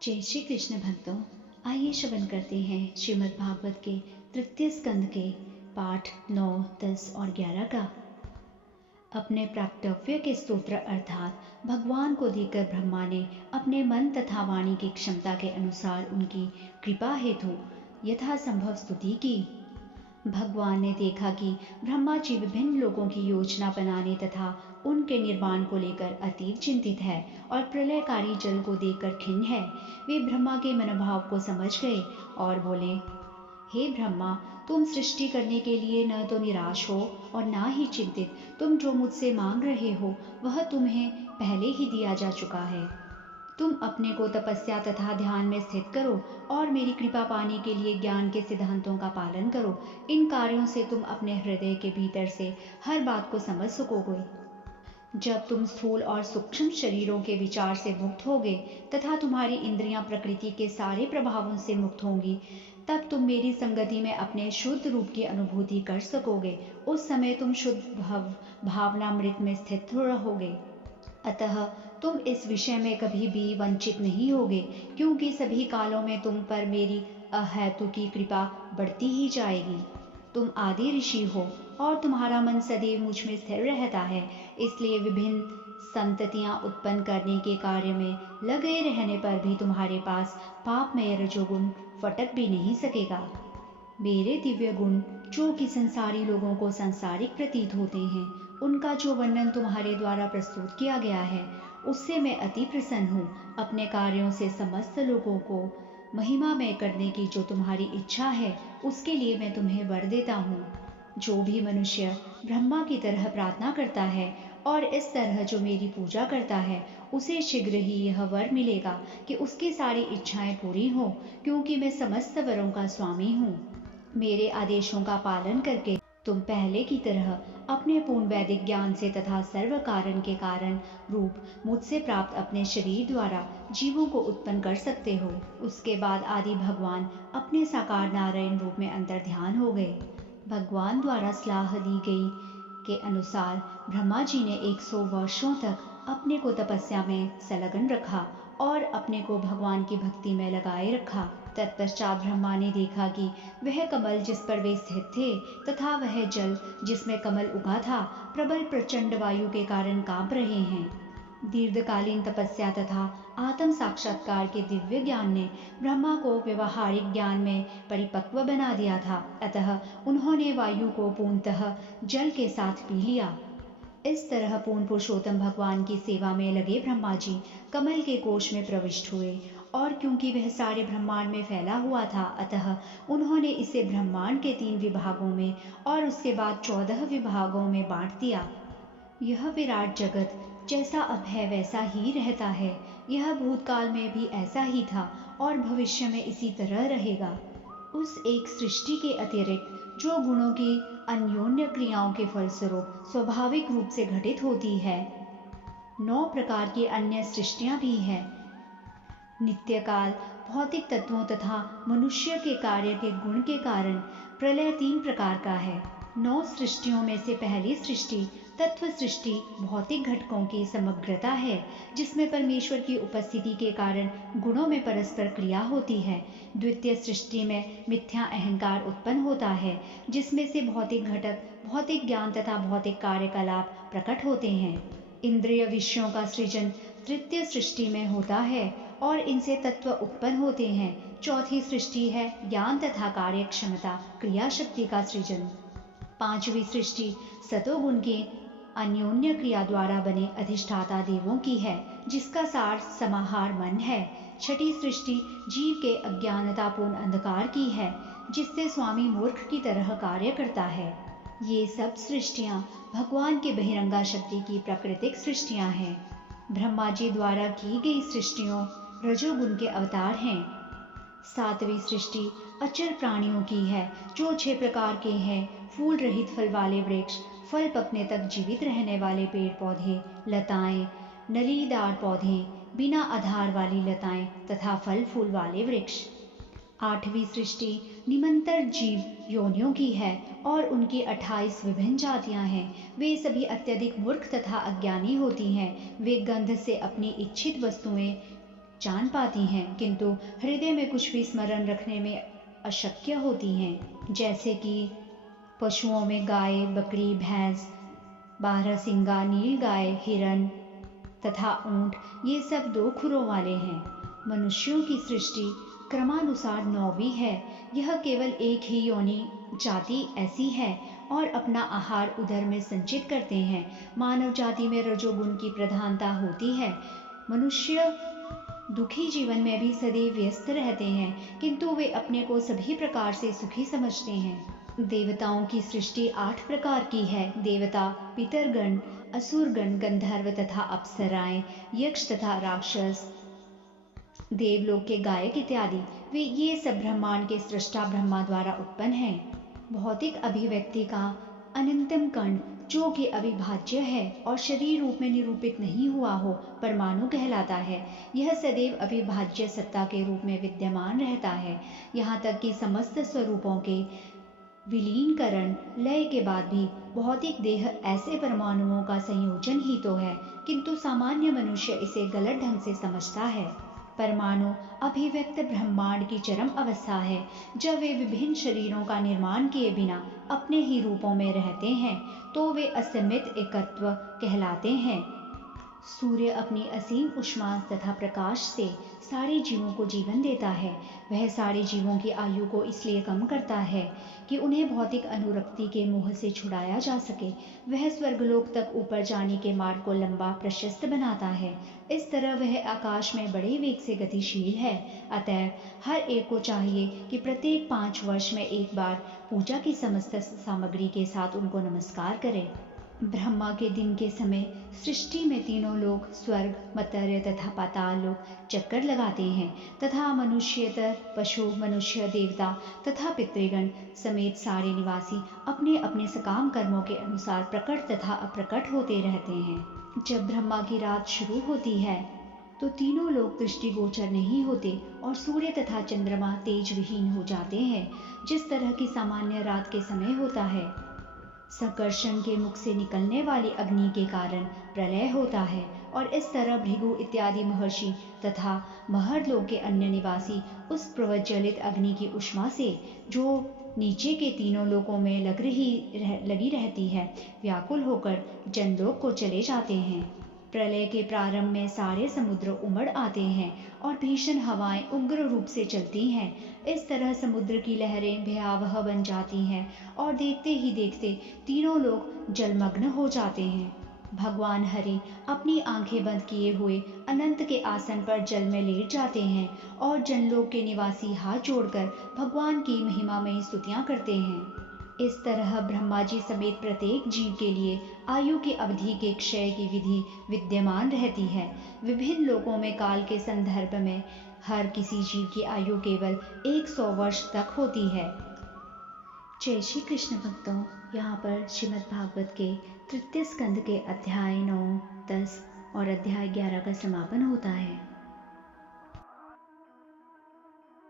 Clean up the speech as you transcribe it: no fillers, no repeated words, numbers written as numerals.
जय श्री कृष्ण भक्तों, आइए श्रवण करते हैं श्रीमद् भागवत के तृतीय स्कंद के पाठ 9, 10 और 11 का। अपने प्राक्तव्य के स्तोत्र अर्थात भगवान को देकर ब्रह्मा ने अपने मन तथा वाणी की क्षमता के अनुसार उनकी कृपा हेतु यथासंभव स्तुति की। भगवान ने देखा कि ब्रह्मा जी विभिन्न लोगों की योजना बनाने तथा उनके निर्माण को लेकर अतीव चिंतित है और प्रलयकारी जल को देखकर खिन्न है। वे ब्रह्मा के मनोभाव को समझ गए और बोले, हे ब्रह्मा, तुम सृष्टि करने के लिए न तो निराश हो और ना ही चिंतित। तुम जो मुझसे मांग रहे हो वह तुम्हें पहले ही दिया जा चुका है। तुम अपने को तपस्या तथा ध्यान में स्थित करो और मेरी कृपा पाने के लिए ज्ञान के सिद्धांतों का पालन करो। इन कार्यों से तुम अपने हृदय के भीतर से हर बात को समझ सकोगे। जब तुम स्थूल और सूक्ष्म शरीरों के विचार से मुक्त होगे तथा तुम्हारी इंद्रियां प्रकृति के सारे प्रभावों से मुक्त होंगी, तब तुम मेरी संगति में अपने शुद्ध रूप की अनुभूति कर सकोगे। उस समय तुम शुद्ध भावनामृत में स्थित रहोगे। अतः तुम इस विषय में कभी भी वंचित नहीं होगे, क्योंकि सभी कालों में तुम पर मेरी अहेतु की कृपा बढ़ती ही जाएगी। तुम आदि ऋषि हो और तुम्हारा मन सदैव मुझ में स्थिर रहता है, इसलिए विभिन्न संततियां उत्पन्न करने के कार्य में लगे रहने पर भी तुम्हारे पास पापमय रजोगुण फटक भी नहीं सकेगा। मेरे दिव्य गुण जो कि संसारी लोगों को सांसारिक प्रतीत होते हैं, उनका जो वर्णन तुम्हारे द्वारा प्रस्तुत किया गया है, उससे मैं अति प्रसन्न हूँ। अपने कार्यों से समस्त लोगों को महिमामय करने की जो तुम्हारी इच्छा है, उसके लिए मैं तुम्हें वर देता हूँ। जो भी मनुष्य ब्रह्मा की तरह प्रार्थना करता है और इस तरह जो मेरी पूजा करता है, उसे शीघ्र ही यह वर मिलेगा कि उसकी सारी इच्छाएं पूरी हों, क्योंकि मैं समस्त वरों का स्वामी हूँ। मेरे आदेशों का पालन करके तुम पहले की तरह अपने पूर्ण वैदिक ज्ञान से तथा सर्व कारण के कारण रूप मुझसे प्राप्त अपने शरीर द्वारा जीवों को उत्पन्न कर सकते हो। उसके बाद आदि भगवान अपने साकार नारायण रूप में अंतर ध्यान हो गए। भगवान द्वारा सलाह दी गई के अनुसार ब्रह्मा जी ने 100 वर्षों तक अपने को तपस्या में संलग्न रखा और अपने को भगवान की भक्ति में लगाए रखा। तत्पश्चात ब्रह्मा ने देखा कि वह कमल जिस पर वे स्थित थे तथा वह जल जिसमें कमल उगा था, प्रबल प्रचंड वायु के कारण कांप रहे हैं। दीर्घकालीन तपस्या तथा आत्म साक्षात्कार के दिव्य ज्ञान ने ब्रह्मा को व्यवहारिक ज्ञान में परिपक्व बना दिया था। अतः उन्होंने वायु को पूर्णतः जल के साथ पी लिया। इस तरह पूर्ण पुरुषोत्तम भगवान की सेवा में लगे ब्रह्मा जी कमल के कोश में प्रविष्ट हुए, और क्योंकि वह सारे ब्रह्मांड में फैला हुआ था, अतः उन्होंने इसे ब्रह्मांड के 3 विभागों में और उसके बाद 14 विभागों में बांट दिया। यह विराट जगत जैसा अब है वैसा ही रहता है। यह भूतकाल में भी ऐसा ही था और भविष्य में इसी तरह रहेगा। उस एक सृष्टि के अतिरिक्त जो गुणों की अन्योन्य क्रियाओं के फलस्वरूप स्वाभाविक रूप से घटित होती है, 9 प्रकार की अन्य सृष्टियां भी हैं। नित्यकाल, भौतिक तत्वों तथा मनुष्य के कार्य के गुण के कारण प्रलय 3 प्रकार का है। 9 सृष्टियों में से पहली सृष्टि तत्व सृष्टि भौतिक घटकों की समग्रता है, जिसमें परमेश्वर की उपस्थिति के कारण गुणों में परस्पर क्रिया होती है। द्वितीय सृष्टि में मिथ्या अहंकार उत्पन्न होता है, जिसमें से भौतिक घटक, भौतिक ज्ञान तथा भौतिक कार्यकलाप प्रकट होते हैं। इंद्रिय विषयों का सृजन तृतीय सृष्टि में होता है और इनसे तत्व उत्पन्न होते हैं। चौथी सृष्टि है ज्ञान तथा कार्य क्षमता क्रिया शक्ति का सृजन। 5वीं सृष्टि सतोगुण की अन्योन्य क्रिया द्वारा बने अधिष्ठाता देवों की है, जिसका सार समाहार मन है। 6ठी सृष्टि जीव के अज्ञानतापूर्ण अंधकार की है, जिससे स्वामी मूर्ख की तरह कार्य करता है। ये सब सृष्टियां भगवान के बहिरंगा शक्ति की प्राकृतिक सृष्टियां हैं। ब्रह्मा जी द्वारा की गई सृष्टियों रजोगुण के अवतार हैं। 7वीं सृष्टि अचर प्राणियों की है, जो 6 प्रकार के हैं। फूल रहित फल वाले वृक्ष, फल पकने तक जीवित रहने वाले पेड़ पौधे, लताएं, नलीदार पौधे, बिना आधार वाली लताएं तथा फल फूल वाले वृक्ष। 8वीं सृष्टि निमंतर जीव योनियों की है और उनकी 28 विभिन्न जातियां हैं। वे सभी अत्यधिक मूर्ख तथा अज्ञानी होती हैं। वे गंध से अपनी इच्छित वस्तुएं जान पाती हैं, किंतु हृदय में कुछ भी स्मरण रखने में अशक्य होती हैं। जैसे कि पशुओं में गाय, बकरी, भैंस, बारहसिंगा, नीलगाय, हिरन तथा ऊंट, ये सब 2 खुरों वाले हैं। मनुष्यों की सृष्टि क्रमानुसार 9वीं है। यह केवल एक ही योनि जाति ऐसी है और अपना आहार उदर में संचित करते हैं। मानव जाति में रजोगुण की प्रधानता होती है। मनुष्य दुखी जीवन में भी सदैव व्यस्त रहते हैं, किंतु वे अपने को सभी प्रकार से सुखी समझते हैं। देवताओं की सृष्टि 8 प्रकार की है। देवता, पितरगण, असुरगण, गंधर्व तथा अप्सराएं, यक्ष तथा राक्षस, देवलोक के गायक इत्यादि, वे ये सब ब्रह्मांड के सृष्टा ब्रह्मा द्वारा उत्पन्न हैं। भौतिक अभिव्यक्ति का अनंतम कण जो कि अविभाज्य है और शरीर रूप में निरूपित नहीं हुआ हो, परमाणु कहलाता है। यह सदैव अविभाज्य सत्ता के रूप में विद्यमान रहता है, यहाँ तक कि समस्त स्वरूपों के विलीनकरण लय के बाद भी भौतिक देह ऐसे परमाणुओं का संयोजन ही तो है, किंतु सामान्य मनुष्य इसे गलत ढंग से समझता है। परमाणु अभिव्यक्त ब्रह्मांड की चरम अवस्था है, जब वे विभिन्न शरीरों का निर्माण किए बिना अपने ही रूपों में रहते हैं, तो वे असीमित एकत्व कहलाते हैं। सूर्य अपनी असीम ऊष्मा तथा प्रकाश से सारे जीवों को जीवन देता है। वह सारे जीवों की आयु को इसलिए कम करता है कि उन्हें भौतिक अनुरक्ति के मोह से छुड़ाया जा सके। वह स्वर्गलोक तक ऊपर जाने के मार्ग को लंबा प्रशस्त बनाता है। इस तरह वह आकाश में बड़े वेग से गतिशील है। अतएव हर एक को चाहिए कि प्रत्येक 5 वर्ष में एक बार पूजा की समस्त सामग्री के साथ उनको नमस्कार करे। ब्रह्मा के दिन के समय सृष्टि में तीनों लोक, स्वर्ग, मर्त्य तथा पाताल लोक चक्कर लगाते हैं तथा मनुष्यतर, पशु, मनुष्य, देवता तथा पितृगण समेत सारे निवासी अपने अपने सकाम कर्मों के अनुसार प्रकट तथा अप्रकट होते रहते हैं। जब ब्रह्मा की रात शुरू होती है तो तीनों लोग दृष्टिगोचर नहीं होते और सूर्य तथा चंद्रमा तेज विहीन हो जाते हैं, जिस तरह की सामान्य रात के समय होता है। संकर्षण के मुख से निकलने वाली अग्नि के कारण प्रलय होता है और इस तरह भृगु इत्यादि महर्षि तथा महर्लोक के अन्य निवासी उस प्रज्वलित अग्नि की ऊष्मा से, जो नीचे के तीनों लोकों में लगी रहती है, व्याकुल होकर जनलोक को चले जाते हैं। प्रलय के प्रारंभ में सारे समुद्र उमड़ आते हैं और भीषण हवाएं उग्र रूप से चलती हैं। इस तरह समुद्र की लहरें भयावह बन जाती हैं और देखते ही देखते तीनों लोग जलमग्न हो जाते हैं। भगवान हरि अपनी आंखें बंद किए हुए अनंत के आसन पर जल में लेट जाते हैं और जनलोक के निवासी हाथ जोड़कर भगवान की महिमामयी स्तुतियां करते हैं। इस तरह ब्रह्मा जी समेत प्रत्येक जीव के लिए आयु की अवधि के क्षय की विधि विद्यमान रहती है। विभिन्न लोकों में काल के संदर्भ में हर किसी जीव की आयु केवल 100 वर्ष तक होती है। जय श्री कृष्ण भक्तों, यहाँ पर श्रीमद् भागवत के 3 स्कंद के अध्याय 9, 10 और अध्याय 11 का समापन होता है।